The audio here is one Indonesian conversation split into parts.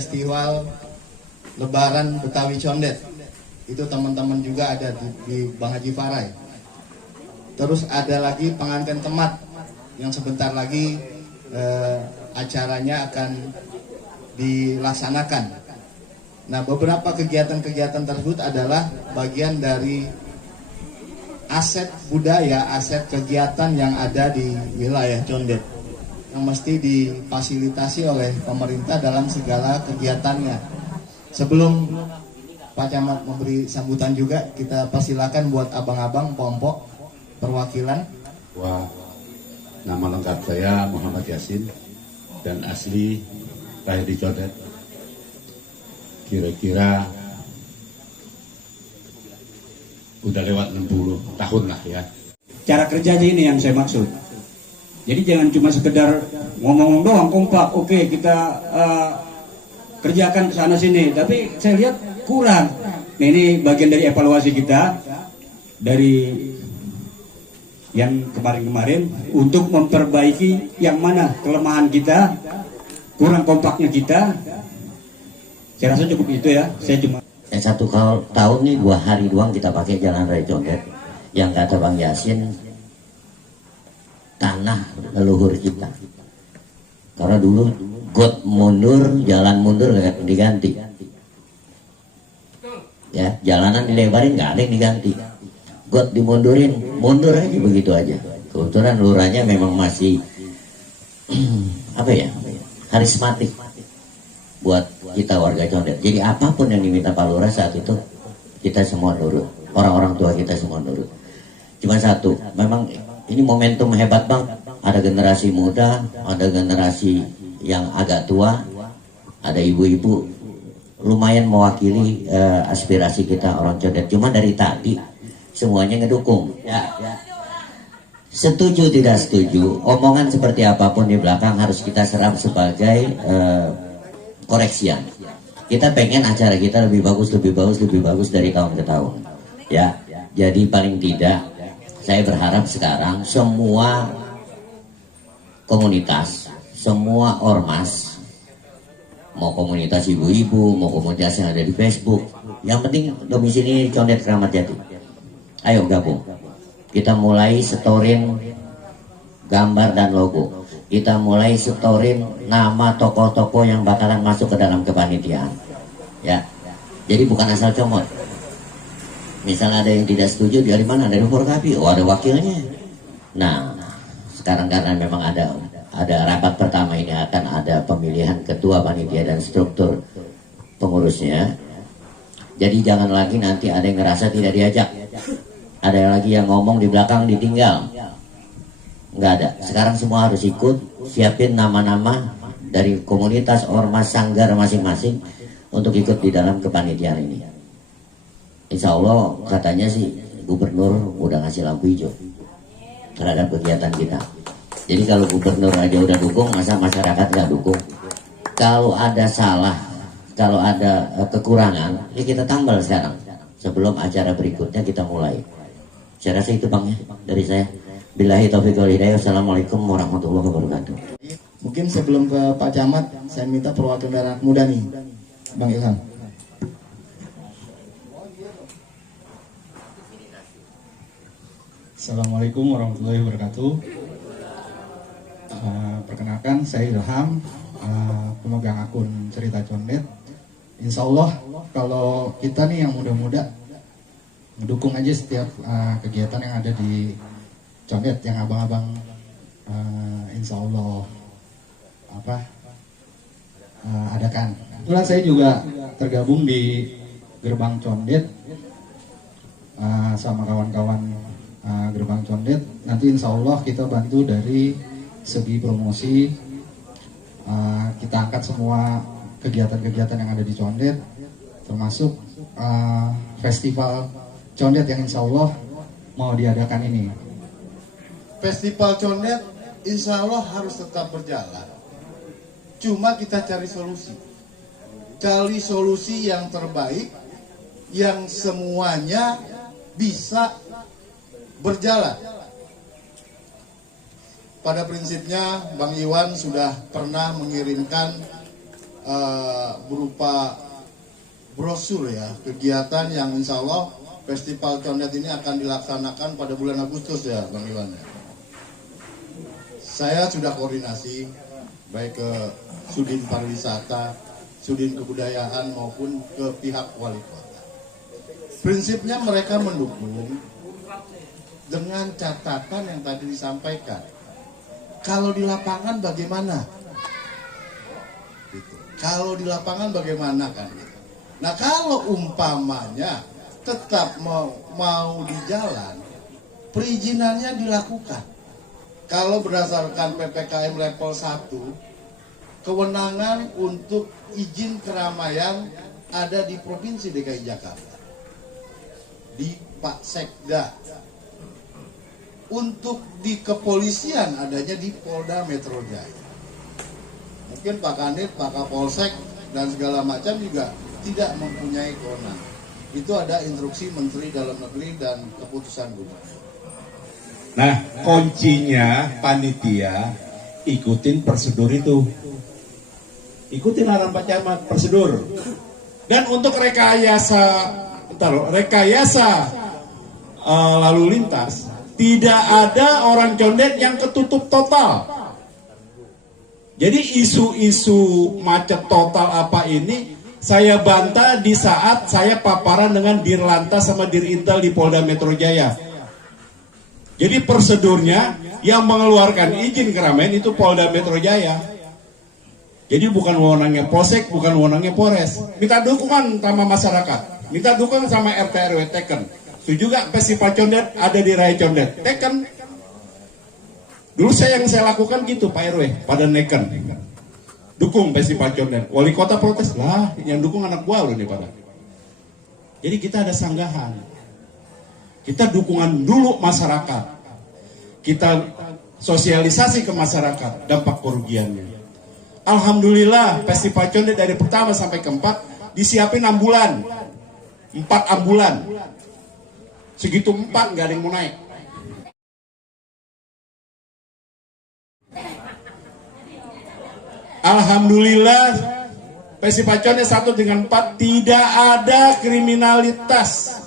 festival Lebaran Betawi Condet. Itu teman-teman juga ada di Bang Haji Farai. Terus ada lagi pengantin temat yang sebentar lagi acaranya akan dilaksanakan. Nah, beberapa kegiatan-kegiatan tersebut adalah bagian dari aset budaya, aset kegiatan yang ada di wilayah Condet yang mesti difasilitasi oleh pemerintah dalam segala kegiatannya. Sebelum Pak Camat memberi sambutan juga, kita persilakan buat abang-abang kelompok perwakilan. Wah, nama lengkap saya Muhammad Yasin dan asli lahir di Condet. Kira-kira udah lewat 60 tahun lah ya. Cara kerjanya ini yang saya maksud. Jadi jangan cuma sekedar ngomong doang kompak, oke kita kerjakan ke sana sini, tapi saya lihat kurang. Nah, ini bagian dari evaluasi kita dari yang kemarin-kemarin untuk memperbaiki yang mana kelemahan kita, kurang kompaknya kita. Saya rasa cukup itu ya. Saya cuma satu tahun nih 2 hari doang kita pakai Jalan Raya Condet. Yang kata Bang Yasin, tanah leluhur kita. Karena dulu got mundur, jalan mundur gak diganti. Ya, jalanan dilebarin nggak ada yang diganti. Got dimundurin, mundur aja begitu aja. Kebetulan lurahnya memang masih karismatik buat kita warga Condet. Jadi apapun yang diminta Pak Lurah saat itu kita semua nurut. Orang-orang tua kita semua nurut. Cuma satu, memang ini momentum hebat bang. Ada generasi muda, ada generasi yang agak tua, ada ibu-ibu lumayan mewakili aspirasi kita orang Condet. Cuma dari tadi semuanya ngedukung. Ya. Setuju tidak setuju, omongan seperti apapun di belakang harus kita serap sebagai koreksian. Kita pengen acara kita lebih bagus dari tahun ke tahun. Ya, jadi paling tidak saya berharap sekarang semua komunitas, semua ormas, mau komunitas ibu-ibu, mau komunitas yang ada di Facebook, yang penting domisili Condet Keramat Jati. Ayo gabung. Kita mulai setorin gambar dan logo. Kita mulai setorin nama tokoh-tokoh yang bakalan masuk ke dalam kepanitiaan. Ya, jadi bukan asal comot. Misalnya ada yang tidak setuju, dari mana? Dari Forkapi. Oh, ada wakilnya. Nah, sekarang karena memang ada rapat pertama ini akan ada pemilihan ketua panitia dan struktur pengurusnya. Jadi jangan lagi nanti ada yang ngerasa tidak diajak. Ada lagi yang ngomong di belakang ditinggal. Nggak ada. Sekarang semua harus ikut. Siapin nama-nama dari komunitas ormas sanggar masing-masing untuk ikut di dalam kepanitiaan ini. Insya Allah katanya sih gubernur udah ngasih lampu hijau terhadap kegiatan kita. Jadi kalau gubernur aja udah dukung, masa masyarakat nggak dukung? Kalau ada salah, kalau ada kekurangan, ya kita tambal sekarang. Sebelum acara berikutnya kita mulai. Saya rasa itu bang ya dari saya. Billahi taufiq wal hidayah. Assalamualaikum warahmatullahi wabarakatuh. Mungkin sebelum ke Pak Camat, saya minta perwakilan anak muda nih, Bang Ilham. Assalamualaikum warahmatullahi wabarakatuh. Perkenalkan saya Ilham, pemegang akun Cerita Condet. Insya Allah kalau kita nih yang muda-muda mendukung aja setiap kegiatan yang ada di Condet yang abang-abang insya Allah adakan. Kebetulan saya juga tergabung di Gerbang Condet sama kawan-kawan Gerbang Condet. Nanti insya Allah kita bantu dari segi promosi, kita angkat semua kegiatan-kegiatan yang ada di Condet, termasuk festival Condet yang insya Allah mau diadakan ini. Festival Condet insya Allah harus tetap berjalan. Cuma kita cari solusi. Cari solusi yang terbaik, yang semuanya bisa berjalan. Pada prinsipnya Bang Iwan sudah pernah mengirimkan berupa brosur ya, kegiatan yang insya Allah Festival Condet ini akan dilaksanakan pada bulan Agustus ya Bang Iwan. Saya sudah koordinasi baik ke Sudin Pariwisata, Sudin Kebudayaan maupun ke pihak wali kota. Prinsipnya mereka mendukung dengan catatan yang tadi disampaikan. Kalau di lapangan bagaimana? Gitu. Kalau di lapangan bagaimana kan? Nah kalau umpamanya tetap mau di jalan, perizinannya dilakukan. Kalau berdasarkan PPKM level 1, kewenangan untuk izin keramaian ada di Provinsi DKI Jakarta, di Pak Sekda. Untuk di kepolisian adanya di Polda Metro Jaya. Mungkin Pak Kanit, Pak Kapolsek dan segala macam juga tidak mempunyai kewenangan. Itu ada instruksi Menteri Dalam Negeri dan keputusan gubernur. Nah, kuncinya panitia ikutin prosedur itu. Ikutin arahan Pak Camat, prosedur. Dan untuk rekayasa lalu lintas, tidak ada orang condet yang ketutup total. Jadi isu-isu macet total apa ini saya bantah di saat saya paparan dengan Dirlantas sama Dirintel di Polda Metro Jaya. Jadi prosedurnya yang mengeluarkan izin keramaian itu Polda Metro Jaya. Jadi bukan wewenangnya Polsek, bukan wewenangnya Polres. Minta dukungan sama masyarakat, minta dukungan sama RT RW teken. Setuju gak Festival Condet ada di Raya Condet? Teken. Dulu yang saya lakukan gitu Pak RW, pada neken. Dukung Festival Condet. Wali kota protes, lah yang dukung anak gua loh nih pada. Jadi kita ada sanggahan. Kita dukungan dulu masyarakat. Kita sosialisasi ke masyarakat dampak kerugiannya. Alhamdulillah Festival Condet dari pertama sampai keempat disiapin ambulan. 4 ambulan. Segitu 4 nggak ada yang mau naik. Alhamdulillah Festival Condet 1 dengan 4 tidak ada kriminalitas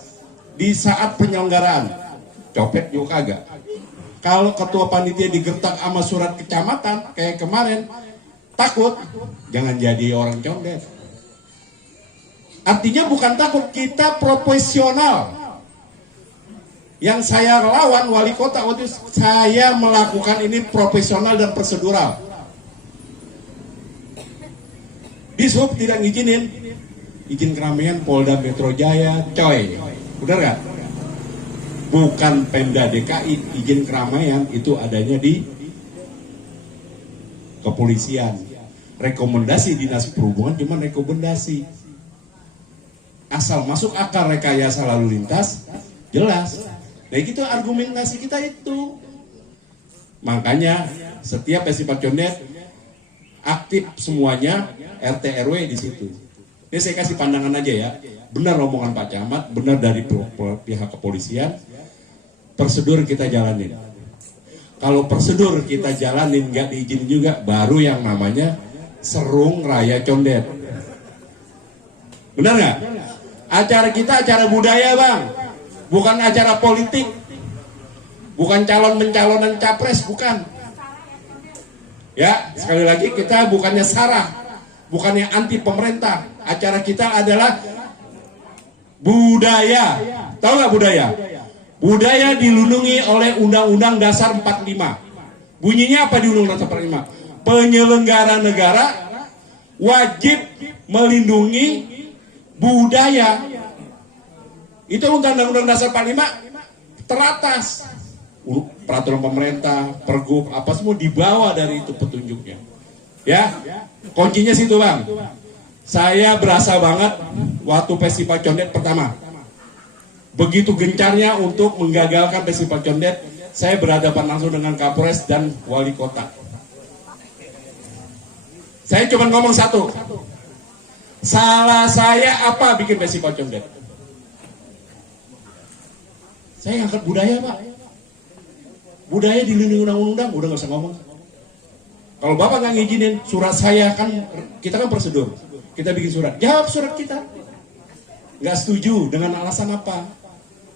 di saat penyelenggaraan. Copet juga kagak. Kalau ketua panitia digertak sama surat kecamatan kayak kemarin, takut, jangan jadi orang condet. Artinya bukan takut, kita profesional. Yang saya lawan wali kota waktu saya melakukan ini profesional dan prosedural. Dishub tidak ngizinin, izin keramaian Polda Metro Jaya, coy. Benar gak? Bukan Pemda DKI, izin keramaian itu adanya di kepolisian. Rekomendasi Dinas Perhubungan cuma rekomendasi. Asal masuk akal rekayasa lalu lintas, jelas. Nah gitu argumentasi kita itu. Makanya setiap Festival Condet aktif semuanya RT RW di situ. Ini saya kasih pandangan aja ya. Benar omongan Pak Camat, benar dari pihak kepolisian. Prosedur kita jalanin. Kalau prosedur kita jalanin nggak diizinin juga, baru yang namanya Serung Raya Condet. Benar nggak? Acara kita acara budaya bang, bukan acara politik, bukan calon mencalonan capres, bukan. Ya sekali lagi kita bukannya sarah, bukannya anti pemerintah. Acara kita adalah budaya. Tahu nggak budaya? Budaya dilindungi oleh Undang-Undang Dasar 45. Bunyinya apa di Undang-Undang Dasar 45? Penyelenggara negara wajib melindungi budaya. Itu Undang-Undang Dasar 45 teratas. Peraturan pemerintah, pergub, apa semua dibawa dari itu petunjuknya. Ya, kuncinya situ bang. Saya berasa banget waktu Festival Condet pertama. Begitu gencarnya untuk menggagalkan Festival Condet, saya berhadapan langsung dengan Kapolres dan Wali Kota. Saya cuma ngomong satu, salah saya apa bikin Festival Condet? Saya ngangkat budaya pak. Budaya dilindungi undang-undang, udah gak usah ngomong. Kalau Bapak nggak ngizinin, surat saya kan, kita kan prosedur. Kita bikin surat, jawab surat kita. Nggak setuju dengan alasan apa.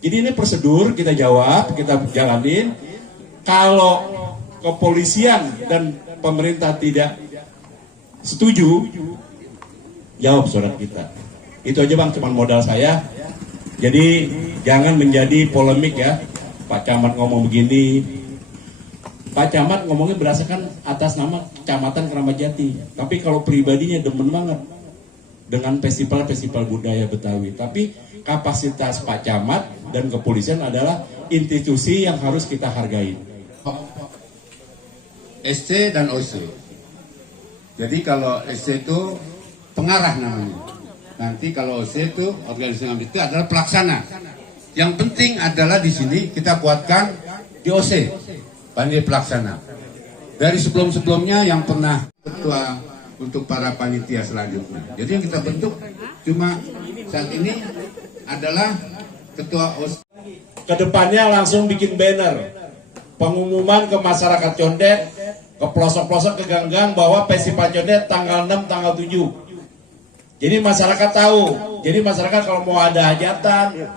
Jadi ini prosedur, kita jawab, kita jalanin. Kalau kepolisian dan pemerintah tidak setuju, jawab surat kita. Itu aja Bang, cuma modal saya. Jadi jangan menjadi polemik ya. Pak Camat ngomong begini, Pak Camat ngomongnya berdasarkan atas nama Kecamatan Keramat Jati. Tapi kalau pribadinya demen banget dengan festival-festival budaya Betawi. Tapi kapasitas Pak Camat dan kepolisian adalah institusi yang harus kita hargai. SC dan OC. Jadi kalau SC itu pengarah namanya. Nanti kalau OC itu organisasi ngambil itu adalah pelaksana. Yang penting adalah di sini kita kuatkan di OC. Panitia pelaksana. Dari sebelum-sebelumnya yang pernah ketua untuk para panitia selanjutnya. Jadi yang kita bentuk cuma saat ini adalah ketua OS. Kedepannya langsung bikin banner pengumuman ke masyarakat Condet, ke pelosok-pelosok, ke gang-gang bahwa Festival Condet tanggal 6, tanggal 7. Jadi masyarakat tahu. Jadi masyarakat kalau mau ada hajatan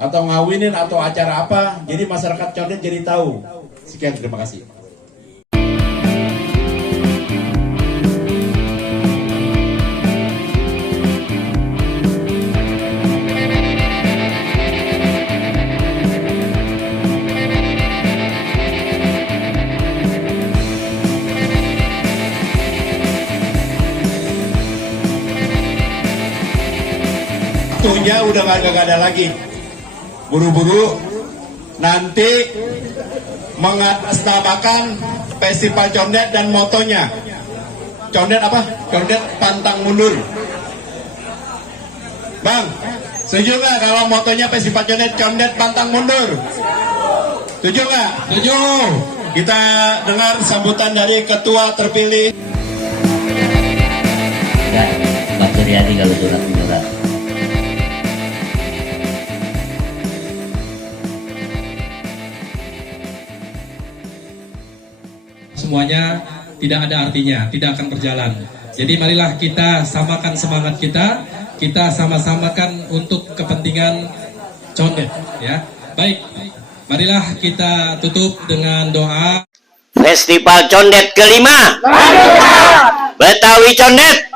atau ngawinin atau acara apa, jadi masyarakat Condet jadi tahu. Sekian, terima kasih. Waktunya udah gak ada lagi. Buru-buru nanti mengatasnamakan Festival Condet dan motonya. Condet apa? Condet pantang mundur. Bang, setuju nggak kalau motonya Festival Condet, Condet pantang mundur? Setuju nggak? Setuju. Kita dengar sambutan dari ketua terpilih. Ya, Pak Suryadi kalau surat menyurat. Semuanya tidak ada artinya, tidak akan berjalan. Jadi marilah kita samakan semangat kita sama-samakan untuk kepentingan Condet, ya. Baik, marilah kita tutup dengan doa. Festival Condet kelima, Betawi Condet.